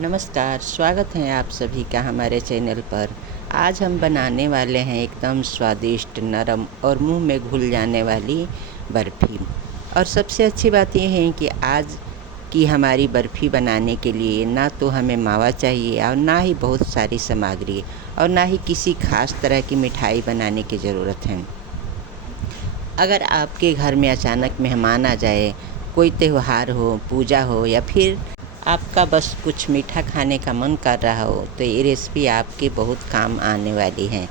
नमस्कार, स्वागत है आप सभी का हमारे चैनल पर। आज हम बनाने वाले हैं एकदम स्वादिष्ट, नरम और मुंह में घुल जाने वाली बर्फ़ी। और सबसे अच्छी बात यह है कि आज की हमारी बर्फ़ी बनाने के लिए ना तो हमें मावा चाहिए और ना ही बहुत सारी सामग्री और ना ही किसी ख़ास तरह की मिठाई बनाने की ज़रूरत है। अगर आपके घर में अचानक मेहमान आ जाए, कोई त्यौहार हो, पूजा हो या फिर आपका बस कुछ मीठा खाने का मन कर रहा हो, तो ये रेसिपी आपके बहुत काम आने वाली है।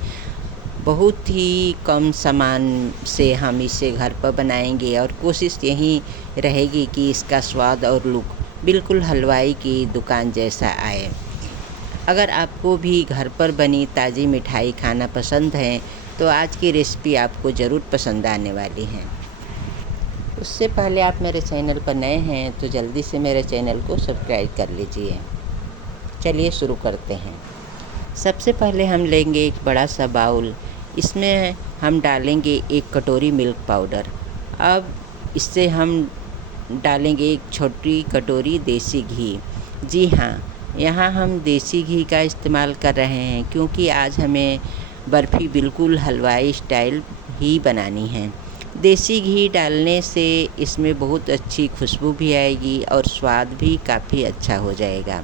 बहुत ही कम सामान से हम इसे घर पर बनाएंगे और कोशिश यही रहेगी कि इसका स्वाद और लुक बिल्कुल हलवाई की दुकान जैसा आए। अगर आपको भी घर पर बनी ताज़ी मिठाई खाना पसंद है, तो आज की रेसिपी आपको ज़रूर पसंद आने वाली है। उससे पहले आप मेरे चैनल पर नए हैं तो जल्दी से मेरे चैनल को सब्सक्राइब कर लीजिए। चलिए शुरू करते हैं। सबसे पहले हम लेंगे एक बड़ा सा बाउल। इसमें हम डालेंगे 1 कटोरी मिल्क पाउडर। अब इससे हम डालेंगे 1 छोटी कटोरी देसी घी। जी हाँ, यहाँ हम देसी घी का इस्तेमाल कर रहे हैं क्योंकि आज हमें बर्फ़ी बिल्कुल हलवाई स्टाइल ही बनानी है। देसी घी डालने से इसमें बहुत अच्छी खुशबू भी आएगी और स्वाद भी काफ़ी अच्छा हो जाएगा।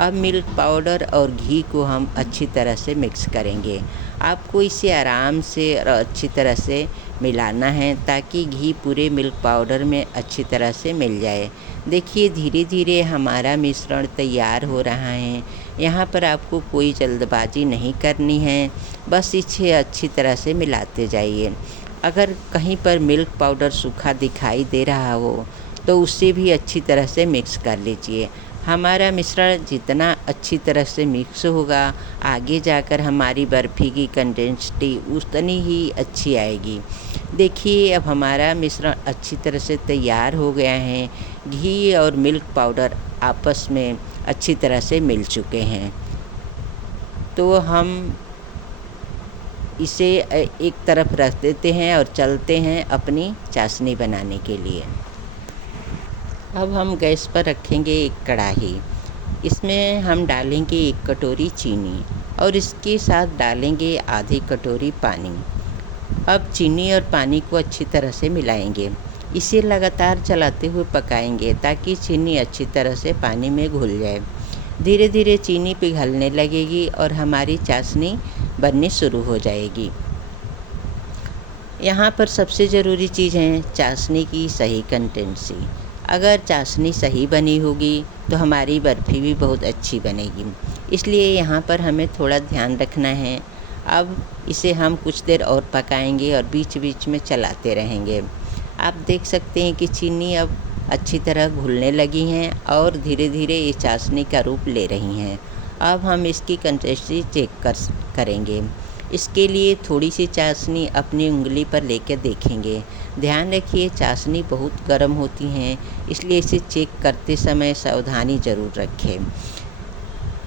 अब मिल्क पाउडर और घी को हम अच्छी तरह से मिक्स करेंगे। आपको इसे आराम से और अच्छी तरह से मिलाना है ताकि घी पूरे मिल्क पाउडर में अच्छी तरह से मिल जाए। देखिए, धीरे धीरे हमारा मिश्रण तैयार हो रहा है। यहाँ पर आपको कोई जल्दबाजी नहीं करनी है, बस इसे अच्छी तरह से मिलाते जाइए। अगर कहीं पर मिल्क पाउडर सूखा दिखाई दे रहा हो तो उसे भी अच्छी तरह से मिक्स कर लीजिए। हमारा मिश्रण जितना अच्छी तरह से मिक्स होगा, आगे जाकर हमारी बर्फ़ी की कंसिस्टेंसी उतनी ही अच्छी आएगी। देखिए, अब हमारा मिश्रण अच्छी तरह से तैयार हो गया है। घी और मिल्क पाउडर आपस में अच्छी तरह से मिल चुके हैं। तो हम इसे एक तरफ रख देते हैं और चलते हैं अपनी चाशनी बनाने के लिए। अब हम गैस पर रखेंगे एक कढ़ाई। इसमें हम डालेंगे 1 कटोरी चीनी और इसके साथ डालेंगे आधी कटोरी पानी। अब चीनी और पानी को अच्छी तरह से मिलाएंगे। इसे लगातार चलाते हुए पकाएंगे ताकि चीनी अच्छी तरह से पानी में घुल जाए। धीरे धीरे चीनी पिघलने लगेगी और हमारी चाशनी बननी शुरू हो जाएगी। यहाँ पर सबसे ज़रूरी चीज़ है चाशनी की सही कंसिस्टेंसी। अगर चाशनी सही बनी होगी तो हमारी बर्फ़ी भी बहुत अच्छी बनेगी। इसलिए यहाँ पर हमें थोड़ा ध्यान रखना है। अब इसे हम कुछ देर और पकाएंगे और बीच बीच में चलाते रहेंगे। आप देख सकते हैं कि चीनी अब अच्छी तरह घुलने लगी हैं और धीरे धीरे ये चाशनी का रूप ले रही हैं। अब हम इसकी कंसिस्टेंसी चेक करेंगे। इसके लिए थोड़ी सी चाशनी अपनी उंगली पर लेकर देखेंगे। ध्यान रखिए, चाशनी बहुत गर्म होती हैं, इसलिए इसे चेक करते समय सावधानी ज़रूर रखें।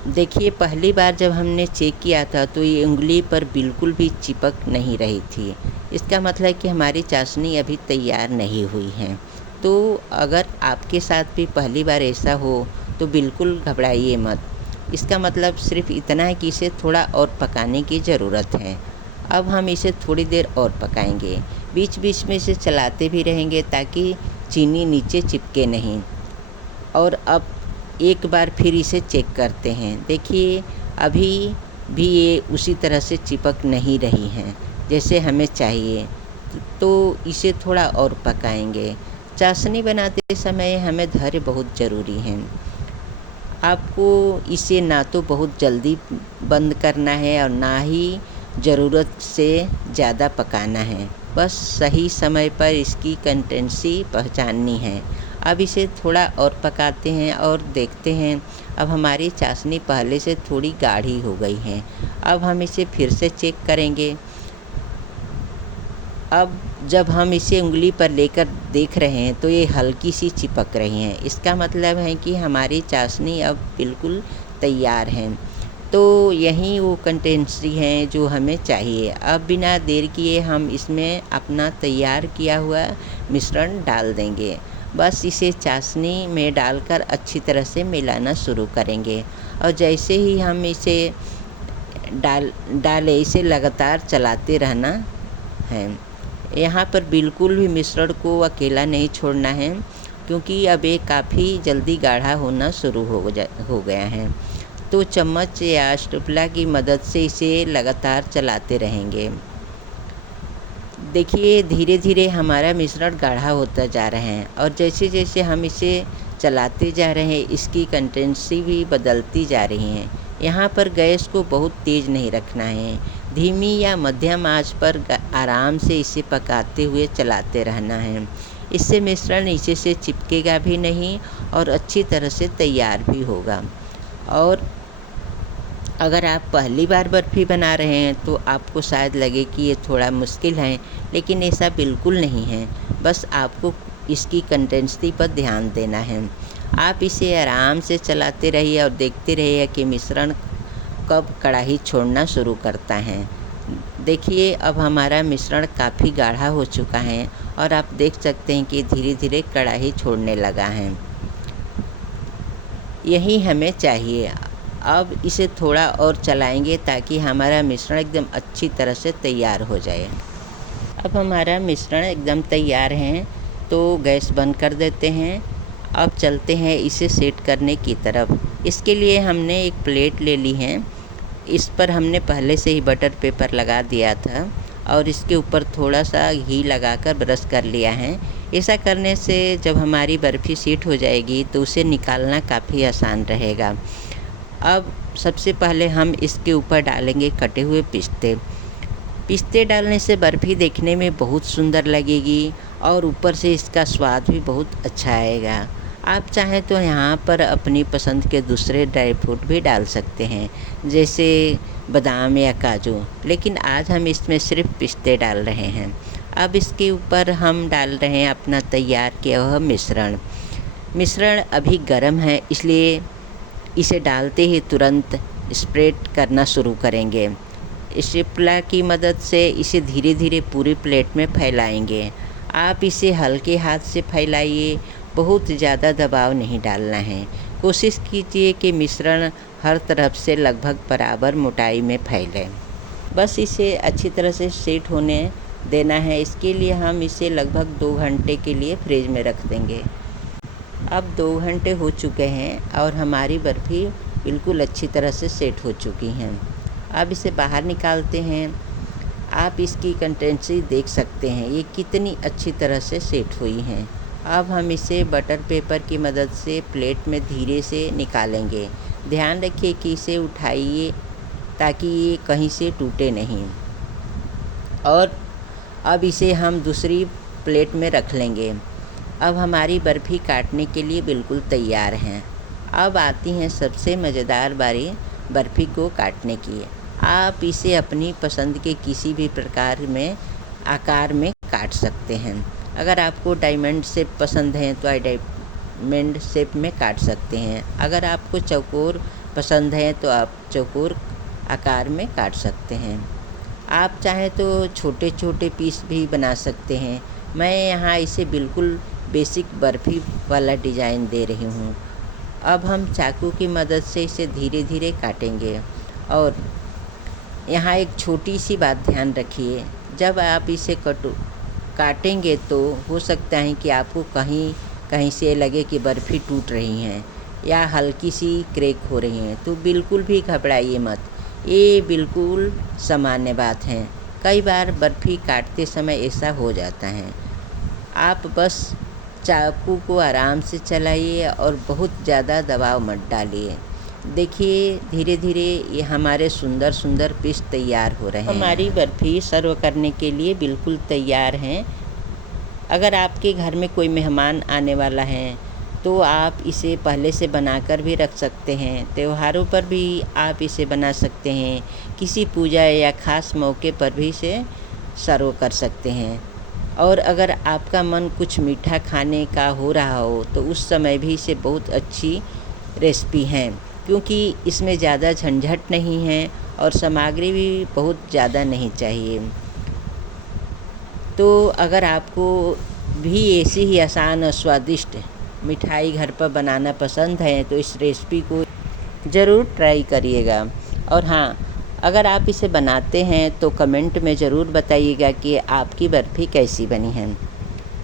देखिए, पहली बार जब हमने चेक किया था तो ये उंगली पर बिल्कुल भी चिपक नहीं रही थी। इसका मतलब है कि हमारी चाशनी अभी तैयार नहीं हुई है। तो अगर आपके साथ भी पहली बार ऐसा हो तो बिल्कुल घबराइए मत। इसका मतलब सिर्फ इतना है कि इसे थोड़ा और पकाने की ज़रूरत है। अब हम इसे थोड़ी देर और पकाएंगे। बीच बीच में इसे चलाते भी रहेंगे ताकि चीनी नीचे चिपके नहीं। और अब एक बार फिर इसे चेक करते हैं। देखिए, अभी भी ये उसी तरह से चिपक नहीं रही हैं जैसे हमें चाहिए, तो इसे थोड़ा और पकाएंगे। चाशनी बनाते समय हमें धैर्य बहुत ज़रूरी है। आपको इसे ना तो बहुत जल्दी बंद करना है और ना ही ज़रूरत से ज़्यादा पकाना है। बस सही समय पर इसकी कंसिस्टेंसी पहचाननी है। अब इसे थोड़ा और पकाते हैं और देखते हैं। अब हमारी चाशनी पहले से थोड़ी गाढ़ी हो गई है। अब हम इसे फिर से चेक करेंगे। अब जब हम इसे उंगली पर लेकर देख रहे हैं तो ये हल्की सी चिपक रही हैं। इसका मतलब है कि हमारी चाशनी अब बिल्कुल तैयार है। तो यही वो कंसिस्टेंसी है जो हमें चाहिए। अब बिना देर किए हम इसमें अपना तैयार किया हुआ मिश्रण डाल देंगे बस इसे चाशनी में डालकर अच्छी तरह से मिलाना शुरू करेंगे। और जैसे ही हम इसे डालें, इसे लगातार चलाते रहना है। यहाँ पर बिल्कुल भी मिश्रण को अकेला नहीं छोड़ना है, क्योंकि अब ये काफ़ी जल्दी गाढ़ा होना शुरू हो गया है। तो चम्मच या स्टुपला की मदद से इसे लगातार चलाते रहेंगे। देखिए धीरे धीरे हमारा मिश्रण गाढ़ा होता जा रहा है, और जैसे जैसे हम इसे चलाते जा रहे हैं इसकी कंसिस्टेंसी भी बदलती जा रही है। यहाँ पर गैस को बहुत तेज़ नहीं रखना है, धीमी या मध्यम आंच पर आराम से इसे पकाते हुए चलाते रहना है। इससे मिश्रण नीचे से चिपकेगा भी नहीं और अच्छी तरह से तैयार भी होगा। और अगर आप पहली बार बर्फ़ी बना रहे हैं तो आपको शायद लगे कि ये थोड़ा मुश्किल है, लेकिन ऐसा बिल्कुल नहीं है। बस आपको इसकी कंसिस्टेंसी पर ध्यान देना है। आप इसे आराम से चलाते रहिए और देखते रहिए कि मिश्रण कब कढ़ाई छोड़ना शुरू करता है। देखिए अब हमारा मिश्रण काफ़ी गाढ़ा हो चुका है और आप देख सकते हैं कि धीरे धीरे कढ़ाई छोड़ने लगा है। यही हमें चाहिए। अब इसे थोड़ा और चलाएंगे ताकि हमारा मिश्रण एकदम अच्छी तरह से तैयार हो जाए। अब हमारा मिश्रण एकदम तैयार है, तो गैस बंद कर देते हैं। अब चलते हैं इसे सेट करने की तरफ। इसके लिए हमने एक प्लेट ले ली है। इस पर हमने पहले से ही बटर पेपर लगा दिया था और इसके ऊपर थोड़ा सा घी लगाकर ब्रश कर लिया है। ऐसा करने से जब हमारी बर्फ़ी सेट हो जाएगी तो उसे निकालना काफ़ी आसान रहेगा। अब सबसे पहले हम इसके ऊपर डालेंगे कटे हुए पिस्ते। पिस्ते डालने से बर्फ़ी देखने में बहुत सुंदर लगेगी और ऊपर से इसका स्वाद भी बहुत अच्छा आएगा। आप चाहें तो यहाँ पर अपनी पसंद के दूसरे ड्राई फ्रूट भी डाल सकते हैं, जैसे बादाम या काजू, लेकिन आज हम इसमें सिर्फ पिस्ते डाल रहे हैं। अब इसके ऊपर हम डाल रहे हैं अपना तैयार किया हुआ मिश्रण। मिश्रण अभी गर्म है, इसलिए इसे डालते ही तुरंत स्प्रेड करना शुरू करेंगे। स्पैचुला की मदद से इसे धीरे धीरे पूरी प्लेट में फैलाएंगे। आप इसे हल्के हाथ से फैलाइए, बहुत ज़्यादा दबाव नहीं डालना है। कोशिश कीजिए कि मिश्रण हर तरफ से लगभग बराबर मोटाई में फैले। बस इसे अच्छी तरह से सेट होने देना है। इसके लिए हम इसे लगभग 2 घंटे के लिए फ्रिज में रख देंगे। अब 2 घंटे हो चुके हैं और हमारी बर्फ़ी बिल्कुल अच्छी तरह से सेट हो चुकी हैं। अब इसे बाहर निकालते हैं। आप इसकी कंसिस्टेंसी देख सकते हैं, ये कितनी अच्छी तरह से सेट हुई हैं। अब हम इसे बटर पेपर की मदद से प्लेट में धीरे से निकालेंगे। ध्यान रखिए कि इसे उठाइए ताकि ये कहीं से टूटे नहीं। और अब इसे हम दूसरी प्लेट में रख लेंगे। अब हमारी बर्फ़ी काटने के लिए बिल्कुल तैयार हैं। अब आती हैं सबसे मज़ेदार बारी बर्फ़ी को काटने की। आप इसे अपनी पसंद के किसी भी प्रकार में आकार में काट सकते हैं। अगर आपको डायमंड शेप पसंद है तो डायमंड शेप में काट सकते हैं। अगर आपको चौकोर पसंद है तो आप चौकोर आकार में काट सकते हैं। आप चाहें तो छोटे छोटे पीस भी बना सकते हैं। मैं यहाँ इसे बिल्कुल बेसिक बर्फ़ी वाला डिज़ाइन दे रही हूँ। अब हम चाकू की मदद से इसे धीरे धीरे काटेंगे। और यहाँ एक छोटी सी बात ध्यान रखिए, जब आप इसे काटेंगे तो हो सकता है कि आपको कहीं कहीं से लगे कि बर्फ़ी टूट रही हैं या हल्की सी क्रैक हो रही हैं, तो बिल्कुल भी घबराइए मत। ये बिल्कुल सामान्य बात है। कई बार बर्फ़ी काटते समय ऐसा हो जाता है। आप बस चाकू को आराम से चलाइए और बहुत ज़्यादा दबाव मत डालिए। देखिए धीरे धीरे ये हमारे सुंदर सुंदर पीस तैयार हो रहे हैं। हमारी बर्फ़ी सर्व करने के लिए बिल्कुल तैयार हैं। अगर आपके घर में कोई मेहमान आने वाला है तो आप इसे पहले से बनाकर भी रख सकते हैं। त्योहारों पर भी आप इसे बना सकते हैं। किसी पूजा या ख़ास मौके पर भी इसे सर्व कर सकते हैं। और अगर आपका मन कुछ मीठा खाने का हो रहा हो तो उस समय भी इसे बहुत अच्छी रेसिपी हैं, क्योंकि इसमें ज़्यादा झंझट नहीं है और सामग्री भी बहुत ज़्यादा नहीं चाहिए। तो अगर आपको भी ऐसी ही आसान और स्वादिष्ट मिठाई घर पर बनाना पसंद है तो इस रेसिपी को ज़रूर ट्राई करिएगा। और हाँ, अगर आप इसे बनाते हैं तो कमेंट में ज़रूर बताइएगा कि आपकी बर्फ़ी कैसी बनी है।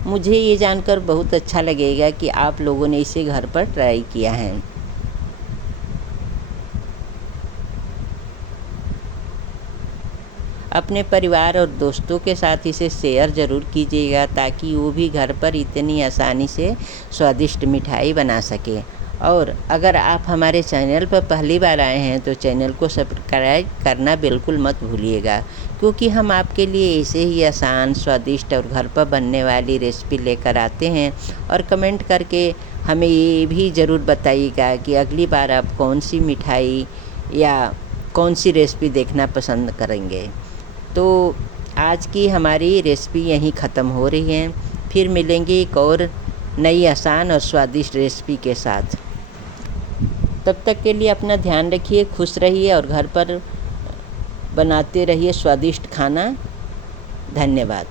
मुझे ये जानकर बहुत अच्छा लगेगा कि आप लोगों ने इसे घर पर ट्राई किया है। अपने परिवार और दोस्तों के साथ इसे शेयर ज़रूर कीजिएगा ताकि वो भी घर पर इतनी आसानी से स्वादिष्ट मिठाई बना सके। और अगर आप हमारे चैनल पर पहली बार आए हैं तो चैनल को सब्सक्राइब करना बिल्कुल मत भूलिएगा, क्योंकि हम आपके लिए ऐसे ही आसान, स्वादिष्ट और घर पर बनने वाली रेसिपी लेकर आते हैं। और कमेंट करके हमें ये भी ज़रूर बताइएगा कि अगली बार आप कौन सी मिठाई या कौन सी रेसिपी देखना पसंद करेंगे। तो आज की हमारी रेसिपी यहीं ख़त्म हो रही है। फिर मिलेंगे एक और नई आसान और स्वादिष्ट रेसिपी के साथ। तब तक के लिए अपना ध्यान रखिए, खुश रहिए और घर पर बनाते रहिए स्वादिष्ट खाना। धन्यवाद।